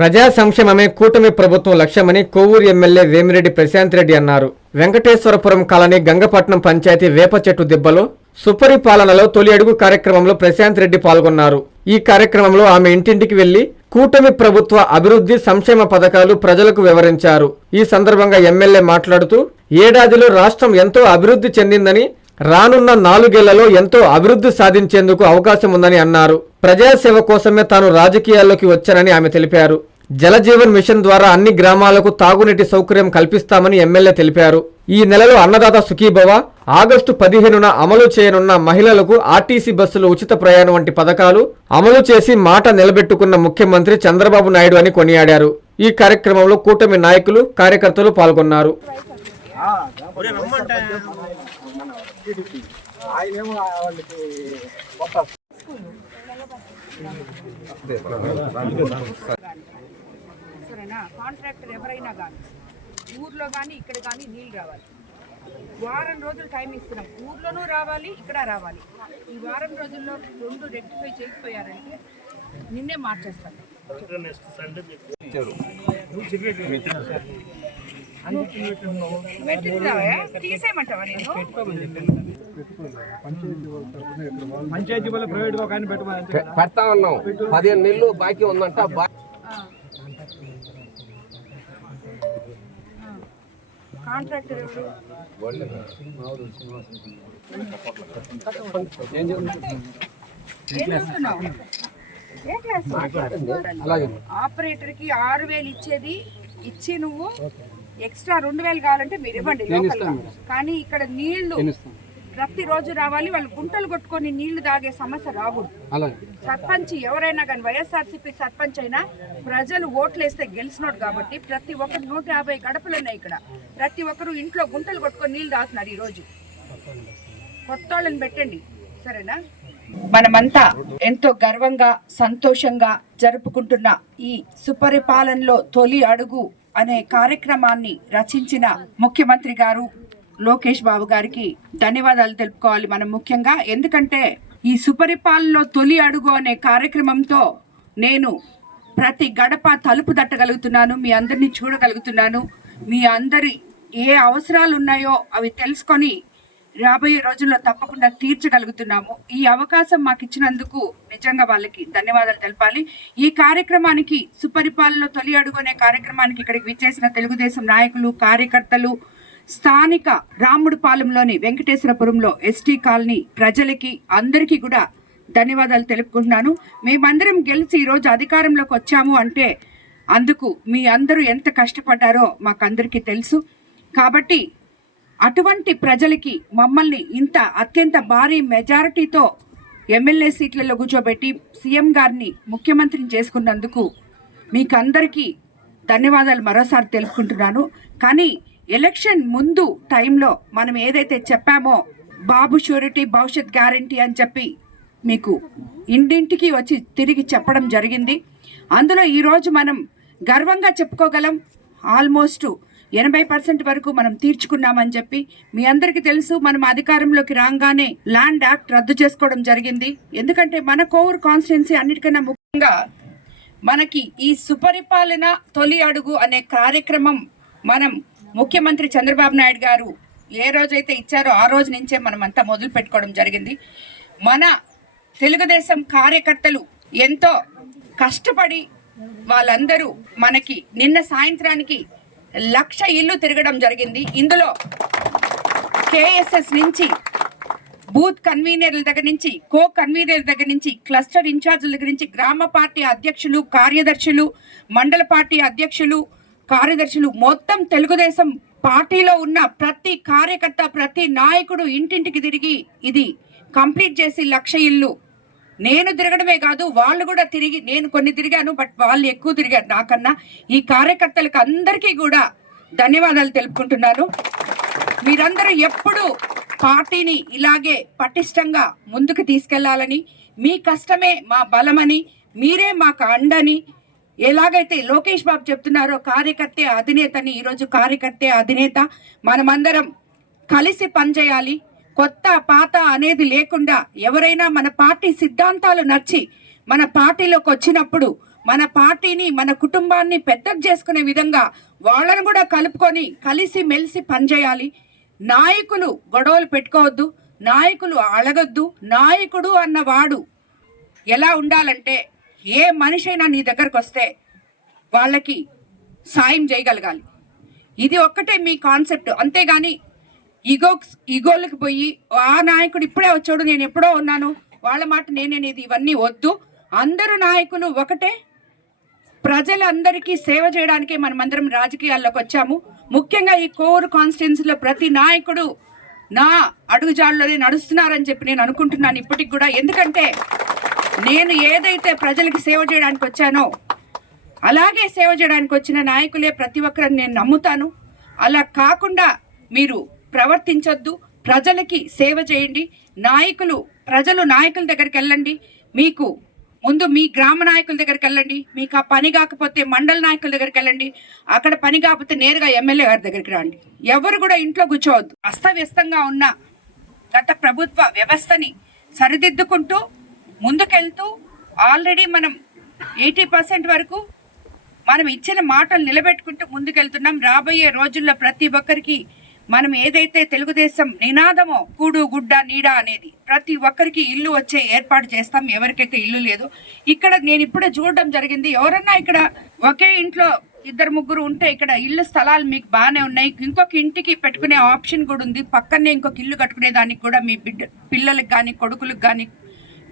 ప్రజా సంక్షేమమే కూటమి ప్రభుత్వం లక్ష్యమని కోవూరు ఎమ్మెల్యే వేమిరెడ్డి ప్రశాంత్ రెడ్డి అన్నారు. వెంకటేశ్వరపురం కాలనీ గంగపట్నం పంచాయతీ వేప చెట్టు దిబ్బలో సుపరిపాలనలో తొలి అడుగు కార్యక్రమంలో ప్రశాంత్ రెడ్డి పాల్గొన్నారు. ఈ కార్యక్రమంలో ఆమె ఇంటింటికి వెళ్ళి కూటమి ప్రభుత్వ అభివృద్ధి సంక్షేమ పథకాలు ప్రజలకు వివరించారు. ఈ సందర్భంగా ఎమ్మెల్యే మాట్లాడుతూ ఏడాదిలో రాష్ట్రం ఎంతో అభివృద్ధి చెందిందని రానున్న నాలుగేళ్ళలో ఎంతో అభివృద్ధి సాధించేందుకు అవకాశం ఉందని అన్నారు. ప్రజాసేవ కోసమే తాను రాజకీయాల్లోకి వచ్చానని ఆమె తెలిపారు. జలజీవన్ మిషన్ ద్వారా అన్ని గ్రామాలకు తాగునీటి సౌకర్యం కల్పిస్తామని ఎమ్మెల్యే తెలిపారు. ఈ నెలలో అన్నదాత సుఖీభవ ఆగస్టు పదిహేనున అమలు చేయనున్న మహిళలకు ఆర్టీసీ బస్సులు ఉచిత ప్రయాణం వంటి పథకాలు అమలు చేసి మాట నిలబెట్టుకున్న ముఖ్యమంత్రి చంద్రబాబు నాయుడు అని కొనియాడారు. ఈ కార్యక్రమంలో కూటమి నాయకులు కార్యకర్తలు పాల్గొన్నారు. ఆయనేమో సరేనా కాంట్రాక్టర్ ఎవరైనా కానీ ఊర్లో కానీ ఇక్కడ కానీ నీళ్ళు రావాలి. వారం రోజులు టైం ఇస్తున్నాం. ఊర్లోనూ రావాలి ఇక్కడ రావాలి. ఈ వారం రోజుల్లో రెండు రెక్టిఫై చేయకపోయారంటే నిన్నే మార్చేస్తాం. పెట్టిందావా? తీసేయమంటావా నేను? పంచాయతీ వల్ల ప్రైవేట్ పెడతా ఉన్నాం. పదిహేను నెలలు బాకీ ఉందంట. కాంట్రాక్టర్ ఎవరు? ఏం చేస్తున్నావు? ఏం చేస్తున్నావు అలాగే ఆపరేటర్కి ఆరు వేలు ఇచ్చేది ఇచ్చి నువ్వు ఎక్స్ట్రా రెండు వేలు కావాలంటే మీరు ఇవ్వండి లోకల్. కానీ ఇక్కడ నీళ్ళు ప్రతిరోజు రావాలి వాళ్ళు గుంటలు కొట్టుకొని నీళ్ళు తాగే సమస్య రాకూడదు. సర్పంచ్ ఎవరైనా కానీ వైఎస్ఆర్సీపీ సర్పంచ్ అయినా ప్రజలు ఓట్లేస్తే గెలిచినోడు కాబట్టి ప్రతి ఒక్కరు నూట యాభై గడపలు ఉన్నాయి ఇక్కడ. ప్రతి ఒక్కరు ఇంట్లో గుంటలు కొట్టుకొని నీళ్ళు తాగుతున్నారు ఈరోజు. కొత్త వాళ్ళని పెట్టండి. సరేనా? మనమంతా ఎంతో గర్వంగా సంతోషంగా జరుపుకుంటున్న ఈ సుపరిపాలనలో తొలి అడుగు అనే కార్యక్రమాన్ని రచించిన ముఖ్యమంత్రి గారు లోకేష్ బాబు గారికి ధన్యవాదాలు తెలుపుకోవాలి మనం ముఖ్యంగా. ఎందుకంటే ఈ సుపరిపాలనలో తొలి అడుగు అనే కార్యక్రమంతో నేను ప్రతి గడప తలుపు తట్టగలుగుతున్నాను మీ అందరినీ చూడగలుగుతున్నాను. మీ అందరి ఏ అవసరాలు ఉన్నాయో అవి తెలుసుకొని రాబోయే రోజుల్లో తప్పకుండా తీర్చగలుగుతున్నాము. ఈ అవకాశం మాకు ఇచ్చినందుకు నిజంగా వాళ్ళకి ధన్యవాదాలు తెలపాలి. ఈ కార్యక్రమానికి సుపరిపాలనలో తొలి అడుగు అనే కార్యక్రమానికి ఇక్కడికి విచ్చేసిన తెలుగుదేశం నాయకులు కార్యకర్తలు స్థానిక రాముడిపాలెంలోని వెంకటేశ్వరపురంలో ఎస్టీ కాలనీ ప్రజలకి అందరికీ కూడా ధన్యవాదాలు తెలుపుకుంటున్నాను. మేమందరం గెలిచి ఈరోజు అధికారంలోకి వచ్చాము అంటే అందుకు మీ అందరూ ఎంత కష్టపడ్డారో మాకందరికీ తెలుసు. కాబట్టి అటువంటి ప్రజలకి మమ్మల్ని ఇంత అత్యంత భారీ మెజారిటీతో ఎమ్మెల్యే సీట్లలో కూర్చోబెట్టి సీఎం గారిని ముఖ్యమంత్రిని చేసుకున్నందుకు మీకు అందరికీ ధన్యవాదాలు మరోసారి తెలుపుకుంటున్నాను. కానీ ఎలక్షన్ ముందు టైంలో మనం ఏదైతే చెప్పామో బాబు షూరిటీ భవిష్యత్ గ్యారంటీ అని చెప్పి మీకు ఇంటింటికి వచ్చి తిరిగి చెప్పడం జరిగింది. అందులో ఈరోజు మనం గర్వంగా చెప్పుకోగలం. ఆల్మోస్ట్ ఎనభై పర్సెంట్ వరకు మనం తీర్చుకున్నామని చెప్పి మీ అందరికీ తెలుసు మనం అధికారంలోకి రాగానే ల్యాండ్ యాక్ట్ రద్దు చేసుకోవడం జరిగింది. ఎందుకంటే మన కోవూర్ కాన్స్టిట్యున్సీ అన్నిటికన్నా ముఖ్యంగా మనకి ఈ సుపరిపాలన తొలి అడుగు అనే కార్యక్రమం మనం ముఖ్యమంత్రి చంద్రబాబు నాయుడు గారు ఏ రోజైతే ఇచ్చారో ఆ రోజు నుంచే మనం అంతా మొదలు పెట్టుకోవడం జరిగింది. మన తెలుగుదేశం కార్యకర్తలు ఎంతో కష్టపడి వాళ్ళందరూ మనకి నిన్న సాయంత్రానికి లక్ష ఇల్లు తిరగడం జరిగింది. ఇందులో కేఎస్ఎస్ నుంచి బూత్ కన్వీనర్ల దగ్గర నుంచి కో కన్వీనర్ల దగ్గర నుంచి క్లస్టర్ ఇన్ఛార్జీల దగ్గర నుంచి గ్రామ పార్టీ అధ్యక్షులు కార్యదర్శులు మండల పార్టీ అధ్యక్షులు కార్యదర్శులు మొత్తం తెలుగుదేశం పార్టీలో ఉన్న ప్రతి కార్యకర్త ప్రతి నాయకుడు ఇంటింటికి తిరిగి ఇది కంప్లీట్ చేసి లక్ష ఇల్లు. నేను తిరగడమే కాదు వాళ్ళు కూడా తిరిగి నేను కొన్ని తిరిగాను బట్ వాళ్ళు ఎక్కువ తిరిగారు నాకన్నా. ఈ కార్యకర్తలకు అందరికీ కూడా ధన్యవాదాలు తెలుపుకుంటున్నాను. మీరందరూ ఎప్పుడు పార్టీని ఇలాగే పటిష్టంగా ముందుకు తీసుకెళ్ళాలని మీ కష్టమే మా బలమని మీరే మాకు అండని ఎలాగైతే లోకేష్ బాబు చెప్తున్నారో కార్యకర్తే అధినేతని ఈరోజు కార్యకర్తే అధినేత మనమందరం కలిసి పనిచేయాలి. కొత్త పాత అనేది లేకుండా ఎవరైనా మన పార్టీ సిద్ధాంతాలు నచ్చి మన పార్టీలోకి వచ్చినప్పుడు మన పార్టీని మన కుటుంబాన్ని పెద్దది చేసుకునే విధంగా వాళ్ళను కూడా కలుపుకొని కలిసి మెలిసి పనిచేయాలి. నాయకులు గొడవలు పెట్టుకోవద్దు నాయకులు అడగొద్దు నాయకుడు అన్నవాడు ఎలా ఉండాలంటే ఏ మనిషి అయినా నీ దగ్గరకు వస్తే వాళ్ళకి సాయం చేయగలగాలి. ఇది ఒక్కటే మీ కాన్సెప్ట్. అంతేగాని ఈగో ఈగోలకు పోయి ఆ నాయకుడు ఇప్పుడే వచ్చాడు నేను ఎప్పుడో ఉన్నాను వాళ్ళ మాట నేనేది ఇవన్నీ వద్దు. అందరు నాయకులు ఒకటే. ప్రజలందరికీ సేవ చేయడానికే మనమందరం రాజకీయాల్లోకి వచ్చాము. ముఖ్యంగా ఈ కోర్ కాన్స్టిట్యున్సీలో ప్రతి నాయకుడు నా అడుగుజాడలోనే నడుస్తున్నారని చెప్పి నేను అనుకుంటున్నాను ఇప్పటికి కూడా. ఎందుకంటే నేను ఏదైతే ప్రజలకి సేవ చేయడానికి వచ్చానో అలాగే సేవ చేయడానికి వచ్చిన నాయకులే ప్రతి ఒక్కరిని నేను నమ్ముతాను. అలా కాకుండా మీరు ప్రవర్తించొద్దు ప్రజలకి సేవ చేయండి నాయకులు ప్రజలు నాయకుల దగ్గరికి వెళ్ళండి మీకు ముందు మీ గ్రామ నాయకుల దగ్గరికి వెళ్ళండి మీకు ఆ పని కాకపోతే మండల నాయకుల దగ్గరికి వెళ్ళండి అక్కడ పని కాకపోతే నేరుగా ఎమ్మెల్యే గారి దగ్గరికి రండి. ఎవరు కూడా ఇంట్లో కూర్చోవద్దు. అస్తవ్యస్తంగా ఉన్న గత ప్రభుత్వ వ్యవస్థని సరిదిద్దుకుంటూ ముందుకెళ్తూ ఆల్రెడీ మనం ఎయిటీ పర్సెంట్ వరకు మనం ఇచ్చిన మాటలు నిలబెట్టుకుంటూ ముందుకెళ్తున్నాం. రాబోయే రోజుల్లో ప్రతి ఒక్కరికి మనం ఏదైతే తెలుగుదేశం నినాదమో కూడు గుడ్డ నీడ అనేది ప్రతి ఒక్కరికి ఇల్లు వచ్చే ఏర్పాటు చేస్తాం. ఎవరికైతే ఇల్లు లేదు. ఇక్కడ నేను ఇప్పుడే చూడడం జరిగింది. ఎవరన్నా ఇక్కడ ఒకే ఇంట్లో ఇద్దరు ముగ్గురు ఉంటే ఇక్కడ ఇల్లు స్థలాలు మీకు బాగానే ఉన్నాయి. ఇంకొక ఇంటికి పెట్టుకునే ఆప్షన్ కూడా ఉంది. పక్కనే ఇంకొక ఇల్లు కట్టుకునే దానికి కూడా మీ బిడ్డ పిల్లలకు కానీ కొడుకులకు కానీ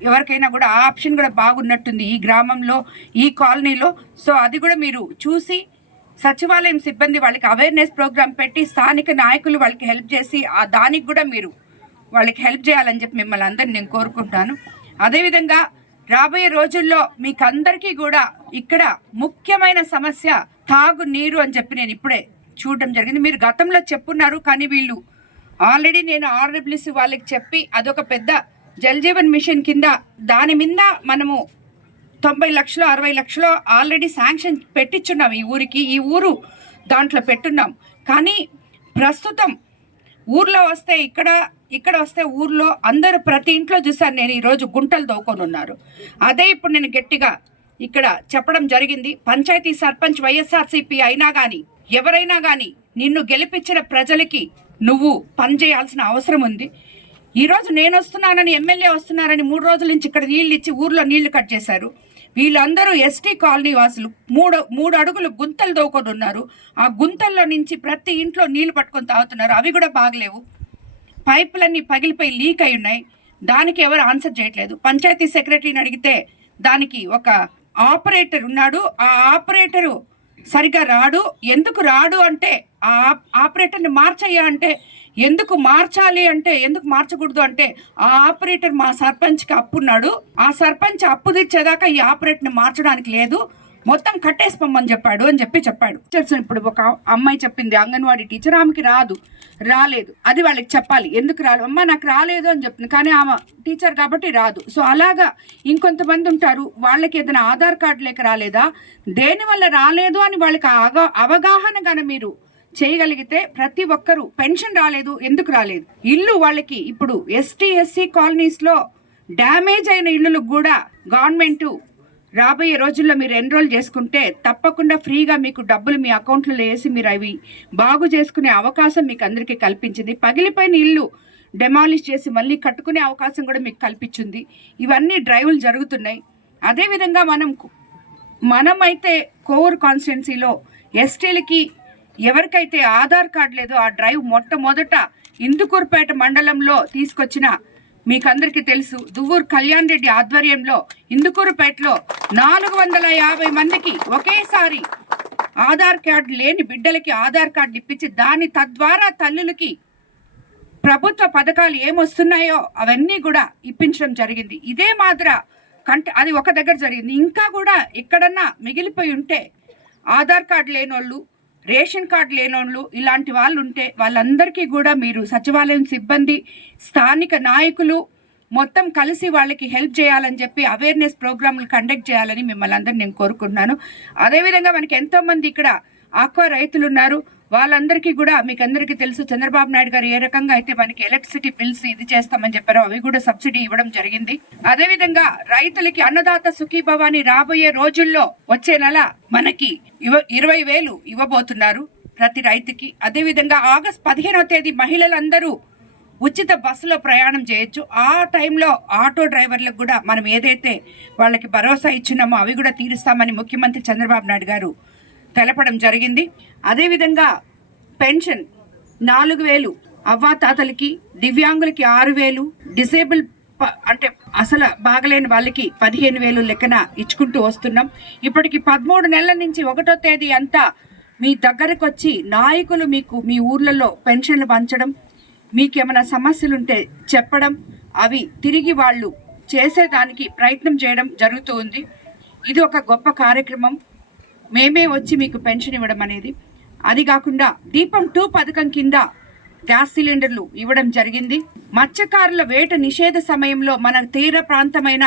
ఎవరికైనా కూడా ఆ ఆప్షన్ కూడా బాగున్నట్టుంది ఈ గ్రామంలో ఈ కాలనీలో. సో అది కూడా మీరు చూసి సచివాలయం సిబ్బంది వాళ్ళకి అవేర్నెస్ ప్రోగ్రామ్ పెట్టి స్థానిక నాయకులు వాళ్ళకి హెల్ప్ చేసి ఆ దానికి కూడా మీరు వాళ్ళకి హెల్ప్ చేయాలని చెప్పి మిమ్మల్ని అందరిని నేను కోరుకుంటాను అదేవిధంగా రాబోయే రోజుల్లో మీకు అందరికీ కూడా ఇక్కడ ముఖ్యమైన సమస్య తాగు నీరు అని చెప్పి నేను ఇప్పుడే చూడడం జరిగింది. మీరు గతంలో చెప్పున్నారు కానీ వీళ్ళు ఆల్రెడీ నేను ఆర్డబ్ల్యూసి వాళ్ళకి చెప్పి అదొక పెద్ద జలజీవన్ మిషన్ కింద దాని మీద మనము తొంభై లక్షలు అరవై లక్షలు ఆల్రెడీ శాంక్షన్ పెట్టించున్నాం ఈ ఊరికి. ఈ ఊరు దాంట్లో పెట్టున్నాం. కానీ ప్రస్తుతం ఊర్లో వస్తే ఇక్కడ ఇక్కడ వస్తే ఊర్లో అందరూ ప్రతి ఇంట్లో చూసాను నేను ఈరోజు గుంటలు దోకొని ఉన్నారు. అదే ఇప్పుడు నేను గట్టిగా ఇక్కడ చెప్పడం జరిగింది. పంచాయతీ సర్పంచ్ వైఎస్ఆర్సీపీ అయినా కానీ ఎవరైనా కానీ నిన్ను గెలిపించిన ప్రజలకి నువ్వు పనిచేయాల్సిన అవసరం ఉంది. ఈరోజు నేను వస్తున్నానని ఎమ్మెల్యే వస్తున్నారని మూడు రోజుల నుంచి ఇక్కడ నీళ్ళు ఇచ్చి ఊర్లో నీళ్ళు కట్ చేశారు. వీళ్ళందరూ ఎస్టీ కాలనీ వాసులు. మూడు మూడు అడుగులు గుంతలు దోకొని ఉన్నారు. ఆ గుంతల్లో నుంచి ప్రతి ఇంట్లో నీళ్ళు పట్టుకొని తాగుతున్నారు. అవి కూడా బాగలేవు. పైపులన్నీ పగిలిపోయి లీక్ అయి ఉన్నాయి. దానికి ఎవరు ఆన్సర్ చేయట్లేదు. పంచాయతీ సెక్రటరీని అడిగితే దానికి ఒక ఆపరేటర్ ఉన్నాడు. ఆ ఆపరేటరు సరిగా రాడు. ఎందుకు రాడు అంటే ఆ ఆప్- ఆపరేటర్ని మార్చయ్యా అంటే ఎందుకు మార్చాలి అంటే ఎందుకు మార్చకూడదు అంటే ఆ ఆపరేటర్ మా సర్పంచ్కి అప్పున్నాడు. ఆ సర్పంచ్ అప్పు తెచ్చేదాకా ఈ ఆపరేటర్ని మార్చడానికి లేదు. మొత్తం కట్టేసిపోమని చెప్పాడు అని చెప్పి చెప్పాడు. ఇప్పుడు ఒక అమ్మాయి చెప్పింది అంగన్వాడీ టీచర్ ఆమెకి రాదు రాలేదు. అది వాళ్ళకి చెప్పాలి. ఎందుకు రాదు అమ్మ నాకు రాలేదు అని చెప్తుంది కానీ ఆమె టీచర్ కాబట్టి రాదు. సో అలాగా ఇంకొంతమంది ఉంటారు. వాళ్ళకి ఏదైనా ఆధార్ కార్డు లేక రాలేదా? దేనివల్ల రాలేదు అని వాళ్ళకి అవగా అవగాహన కానీ మీరు చేయగలిగితే ప్రతి ఒక్కరూ పెన్షన్ రాలేదు ఎందుకు రాలేదు? ఇల్లు వాళ్ళకి ఇప్పుడు ఎస్టీ ఎస్సీ కాలనీస్లో డ్యామేజ్ అయిన ఇల్లులకు కూడా గవర్నమెంట్ రాబోయే రోజుల్లో మీరు ఎన్రోల్ చేసుకుంటే తప్పకుండా ఫ్రీగా మీకు డబ్బులు మీ అకౌంట్లో వేసి మీరు అవి బాగు చేసుకునే అవకాశం మీకు అందరికీ కల్పించింది. పగిలిపోయిన ఇల్లు డెమాలిష్ చేసి మళ్ళీ కట్టుకునే అవకాశం కూడా మీకు కల్పించింది. ఇవన్నీ డ్రైవ్లు జరుగుతున్నాయి. అదేవిధంగా మనం మనమైతే కోవూర్ కాన్స్టిట్యున్సీలో ఎస్టీలకి ఎవరికైతే ఆధార్ కార్డు లేదో ఆ డ్రైవ్ మొట్టమొదట ఇందుకూరుపేట మండలంలో తీసుకొచ్చిన మీకందరికీ తెలుసు. దువ్వూరు కళ్యాణ్ రెడ్డి ఆధ్వర్యంలో ఇందుకూరుపేటలో నాలుగు వందల యాభై మందికి ఒకేసారి ఆధార్ కార్డు లేని బిడ్డలకి ఆధార్ కార్డు ఇప్పించి దాని తద్వారా తల్లులకి ప్రభుత్వ పథకాలు ఏమొస్తున్నాయో అవన్నీ కూడా ఇప్పించడం జరిగింది. ఇదే మాదిర కంటే అది ఒక దగ్గర జరిగింది. ఇంకా కూడా ఎక్కడన్నా మిగిలిపోయి ఉంటే ఆధార్ కార్డు లేనోళ్ళు రేషన్ కార్డు లేనోళ్ళు ఇలాంటి వాళ్ళు ఉంటే వాళ్ళందరికీ కూడా మీరు సచివాలయం సిబ్బంది స్థానిక నాయకులు మొత్తం కలిసి వాళ్ళకి హెల్ప్ చేయాలని చెప్పి అవేర్నెస్ ప్రోగ్రాంలు కండక్ట్ చేయాలని మిమ్మల్ని అందరినీ నేను కోరుకుంటున్నాను. అదేవిధంగా మనకి ఎంతోమంది ఇక్కడ ఆక్వా రైతులు ఉన్నారు వాళ్ళందరికీ కూడా మీకు అందరికీ తెలుసు చంద్రబాబు నాయుడు గారు ఏ రకంగా అయితే మనకి ఎలక్ట్రిసిటీ బిల్స్ ఇది చేస్తామని చెప్పారో అవి కూడా సబ్సిడీ ఇవ్వడం జరిగింది. అదేవిధంగా రైతులకి అన్నదాత సుఖీభవాని రాబోయే రోజుల్లో వచ్చే నెల మనకి ఇవ- ఇరవై వేలు ఇవ్వబోతున్నారు ప్రతి రైతుకి. అదేవిధంగా ఆగస్ట్ పదిహేనవ తేదీ మహిళలందరూ ఉచిత బస్సులో ప్రయాణం చేయొచ్చు. ఆ టైంలో ఆటో డ్రైవర్లకు కూడా మనం ఏదైతే వాళ్ళకి భరోసా ఇచ్చినామో అవి కూడా తీరుస్తామని ముఖ్యమంత్రి చంద్రబాబు నాయుడు గారు తెలపడం జరిగింది. అదేవిధంగా పెన్షన్ నాలుగు వేలు అవ్వాతాతలకి దివ్యాంగులకి ఆరు వేలు డిసేబుల్ ప- అంటే అసలు బాగలేని వాళ్ళకి పదిహేను వేలు లెక్కన ఇచ్చుకుంటూ వస్తున్నాం. ఇప్పటికి పదమూడు నెలల నుంచి ఒకటో తేదీ అంతా మీ దగ్గరకు వచ్చి నాయకులు మీకు మీ ఊర్లలో పెన్షన్లు పంచడం మీకు ఏమైనా సమస్యలు ఉంటే చెప్పడం అవి తిరిగి వాళ్ళు చేసేదానికి ప్రయత్నం చేయడం జరుగుతూ ఉంది. ఇది ఒక గొప్ప కార్యక్రమం. మేమే వచ్చి మీకు పెన్షన్ ఇవ్వడం అనేది. అది కాకుండా దీపం టూ పథకం కింద గ్యాస్ సిలిండర్లు ఇవ్వడం జరిగింది. మత్స్యకారుల వేట నిషేధ సమయంలో మన తీర ప్రాంతమైన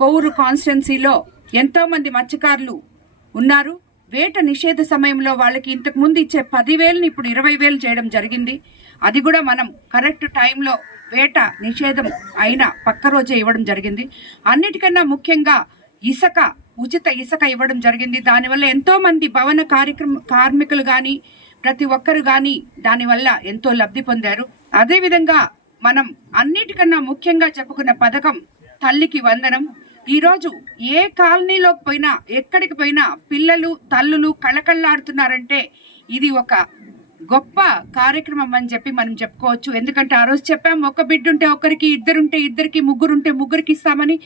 కొవ్వూరు కాన్స్టిట్యున్సీలో ఎంతోమంది మత్స్యకారులు ఉన్నారు. వేట నిషేధ సమయంలో వాళ్ళకి ఇంతకు ముందు ఇచ్చే పదివేలని ఇప్పుడు ఇరవై వేలు చేయడం జరిగింది. అది కూడా మనం కరెక్ట్ టైంలో వేట నిషేధం అయిన పక్క రోజే ఇవ్వడం జరిగింది. అన్నిటికన్నా ముఖ్యంగా ఇసుక ఉచిత ఇసుక ఇవ్వడం జరిగింది. దానివల్ల ఎంతో మంది భవన కార్యక్రమ కార్మికులు కానీ ప్రతి ఒక్కరు కానీ దానివల్ల ఎంతో లబ్ధి పొందారు. అదేవిధంగా మనం అన్నిటికన్నా ముఖ్యంగా చెప్పుకున్న పథకం తల్లికి వందనం. ఈరోజు ఏ కాలనీలోకి పోయినా ఎక్కడికి పోయినా పిల్లలు తల్లులు కళకళలాడుతున్నారంటే ఇది ఒక గొప్ప కార్యక్రమం అని చెప్పి మనం చెప్పుకోవచ్చు. ఎందుకంటే ఆ రోజు చెప్పాం ఒక బిడ్డ ఉంటే ఒకరికి ఇద్దరుంటే ఇద్దరికి ముగ్గురుంటే ముగ్గురికి ఇస్తామని.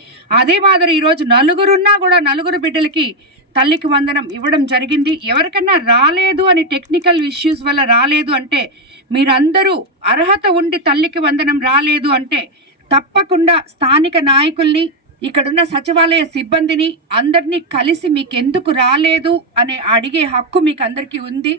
అదే మాదిరి ఈరోజు నలుగురున్నా కూడా నలుగురు బిడ్డలకి తల్లికి వందనం ఇవ్వడం జరిగింది. ఎవరికన్నా రాలేదు అని టెక్నికల్ ఇష్యూస్ వల్ల రాలేదు అంటే మీరందరూ అర్హత ఉండి తల్లికి వందనం రాలేదు అంటే తప్పకుండా స్థానిక నాయకుల్ని ఇక్కడున్న సచివాలయ సిబ్బందిని అందరినీ కలిసి మీకు ఎందుకు రాలేదు అనే అడిగే హక్కు మీకు అందరికీ ఉంది.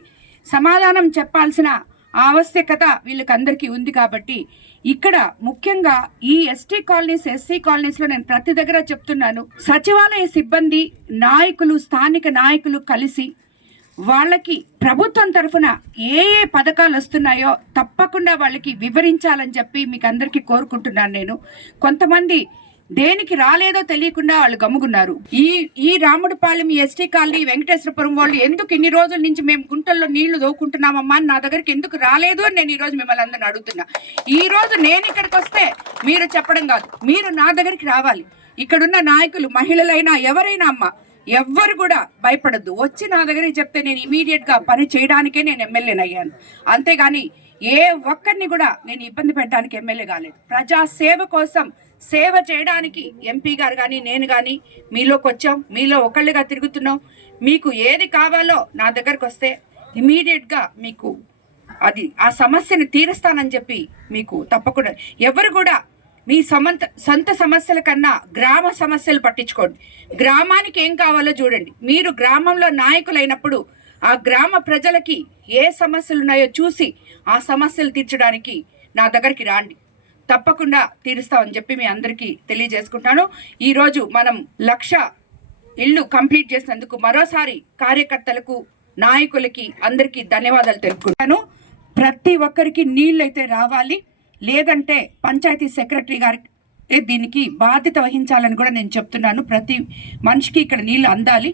సమాధానం చెప్పాల్సిన ఆవశ్యకత వీళ్ళకందరికీ ఉంది కాబట్టి ఇక్కడ ముఖ్యంగా ఈ ఎస్టీ కాలనీస్ ఎస్సీ కాలనీస్లో నేను ప్రతి దగ్గర చెప్తున్నాను. సచివాలయ సిబ్బంది నాయకులు స్థానిక నాయకులు కలిసి వాళ్ళకి ప్రభుత్వం తరఫున ఏ ఏ పథకాలు వస్తున్నాయో తప్పకుండా వాళ్ళకి వివరించాలని చెప్పి మీకు అందరికీ కోరుకుంటున్నాను నేను. కొంతమంది దేనికి రాలేదో తెలియకుండా వాళ్ళు గమ్ముకున్నారు ఈ ఈ రాముడిపాలెం ఎస్టీ కాలనీ వెంకటేశ్వరపురం వాళ్ళు ఎందుకు ఇన్ని రోజుల నుంచి మేము గుంటల్లో నీళ్ళు దోకుంటున్నామమ్మా? అని నా దగ్గరికి ఎందుకు రాలేదు అని నేను ఈ రోజు మిమ్మల్ని అందరిని అడుగుతున్నా. ఈ రోజు నేను ఇక్కడికి వస్తే మీరు చెప్పడం కాదు. మీరు నా దగ్గరికి రావాలి. ఇక్కడున్న నాయకులు మహిళలైనా ఎవరైనా అమ్మా ఎవ్వరు కూడా భయపడద్దు. వచ్చి నా దగ్గర చెప్తే నేను ఇమీడియట్గా పని చేయడానికే నేను ఎమ్మెల్యేని అయ్యాను. అంతేగాని ఏ ఒక్కరిని కూడా నేను ఇబ్బంది పెట్టడానికి ఎమ్మెల్యే కాలేదు. ప్రజా సేవ కోసం సేవ చేయడానికి ఎంపీ గారు కానీ నేను కానీ మీలోకి వచ్చాం. మీలో ఒకళ్ళుగా తిరుగుతున్నాం. మీకు ఏది కావాలో నా దగ్గరకు వస్తే ఇమీడియట్గా మీకు అది ఆ సమస్యను తీరుస్తానని చెప్పి మీకు తప్పకుండా ఎవరు కూడా మీ సమంత సొంత సమస్యల కన్నా గ్రామ సమస్యలు పట్టించుకోండి. గ్రామానికి ఏం కావాలో చూడండి. మీరు గ్రామంలో నాయకులైనప్పుడు ఆ గ్రామ ప్రజలకి ఏ సమస్యలు ఉన్నాయో చూసి ఆ సమస్యలు తీర్చడానికి నా దగ్గరికి రాండి. తప్పకుండా తీరుస్తామని చెప్పి మీ అందరికీ తెలియజేసుకుంటాను. ఈరోజు మనం లక్ష ఇల్లు కంప్లీట్ చేసినందుకు మరోసారి కార్యకర్తలకు నాయకులకి అందరికీ ధన్యవాదాలు తెలుపుకుంటాను. ప్రతి ఒక్కరికి నీళ్ళు అయితే రావాలి. లేదంటే పంచాయతీ సెక్రటరీ గారికి దీనికి బాధ్యత వహించాలని కూడా నేను చెప్తున్నాను. ప్రతి మనిషికి ఇక్కడ నీళ్ళు అందాలి.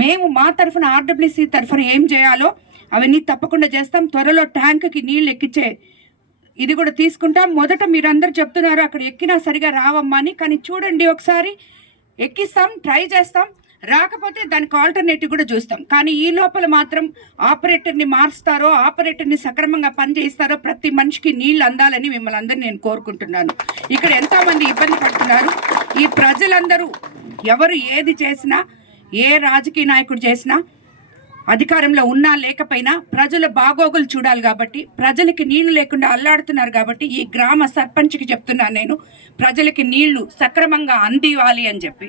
మేము మా తరఫున ఆర్డబ్ల్యూసీ తరఫున ఏం చేయాలో అవన్నీ తప్పకుండా చేస్తాం. త్వరలో ట్యాంక్కి నీళ్ళు ఎక్కించే ఇది కూడా తీసుకుంటాం. మొదట మీరందరూ చెప్తున్నారు అక్కడ ఎక్కినా సరిగా రావమ్మా అని. కానీ చూడండి ఒకసారి ఎక్కిస్తాం ట్రై చేస్తాం. రాకపోతే దానికి ఆల్టర్నేటివ్ కూడా చూస్తాం. కానీ ఈ లోపల మాత్రం ఆపరేటర్ని మారుస్తారో ఆపరేటర్ని సక్రమంగా పనిచేయిస్తారో ప్రతి మనిషికి నీళ్ళు అందాలని మిమ్మల్ని అందరినీ నేను కోరుకుంటున్నాను. ఇక్కడ ఎంతోమంది ఇబ్బంది పడుతున్నారు. ఈ ప్రజలందరూ ఎవరు ఏది చేసినా ఏ రాజకీయ నాయకుడు చేసినా అధికారంలో ఉన్నా లేకపోయినా ప్రజల బాగోగులు చూడాలి కాబట్టి ప్రజలకి నీళ్ళు లేకుండా అల్లాడుతున్నారు కాబట్టి ఈ గ్రామ సర్పంచ్కి చెప్తున్నాను నేను ప్రజలకి నీళ్ళు సక్రమంగా అందివ్వాలి అని చెప్పి.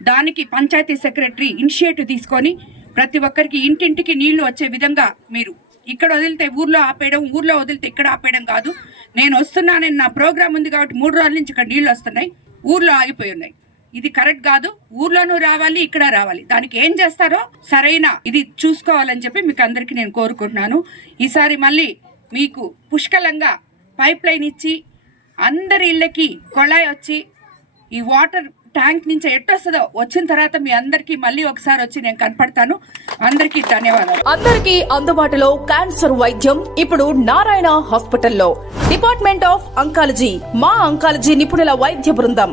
దానికి పంచాయతీ సెక్రటరీ ఇనిషియేటివ్ తీసుకొని ప్రతి ఒక్కరికి ఇంటింటికి నీళ్ళు వచ్చే విధంగా మీరు ఇక్కడ వదిలితే ఊర్లో ఆపేయడం ఊర్లో వదిలితే ఇక్కడ ఆపేయడం కాదు. నేను వస్తున్నానని నా ప్రోగ్రామ్ ఉంది కాబట్టి మూడు రోజుల నుంచి ఇక్కడ నీళ్ళు వస్తున్నాయి ఊర్లో ఆగిపోయి ఉన్నాయి. ఇది కరెక్ట్ కాదు. ఊర్లోనూ రావాలి ఇక్కడ రావాలి. దానికి ఏం చేస్తారో సరైన ఇది చూసుకోవాలని చెప్పి మీకు అందరికీ నేను కోరుకుంటున్నాను. ఈసారి మళ్ళీ మీకు పుష్కలంగా పైప్ లైన్ ఇచ్చి అందరి ఇళ్ళకి కొళాయి వచ్చి ఈ వాటర్ ట్యాంక్ నుంచి ఎట్టొస్తుందో వచ్చిన తర్వాత మీ అందరికీ మళ్ళీ ఒకసారి వచ్చి నేను కనపడతాను. అందరికీ ధన్యవాదాలు. అందరికీ అందుబాటులో క్యాన్సర్ వైద్యం ఇప్పుడు నారాయణ హాస్పిటల్లో. డిపార్ట్మెంట్ ఆఫ్ అంకాలజీ మా అంకాలజీ నిపుణుల వైద్య బృందం.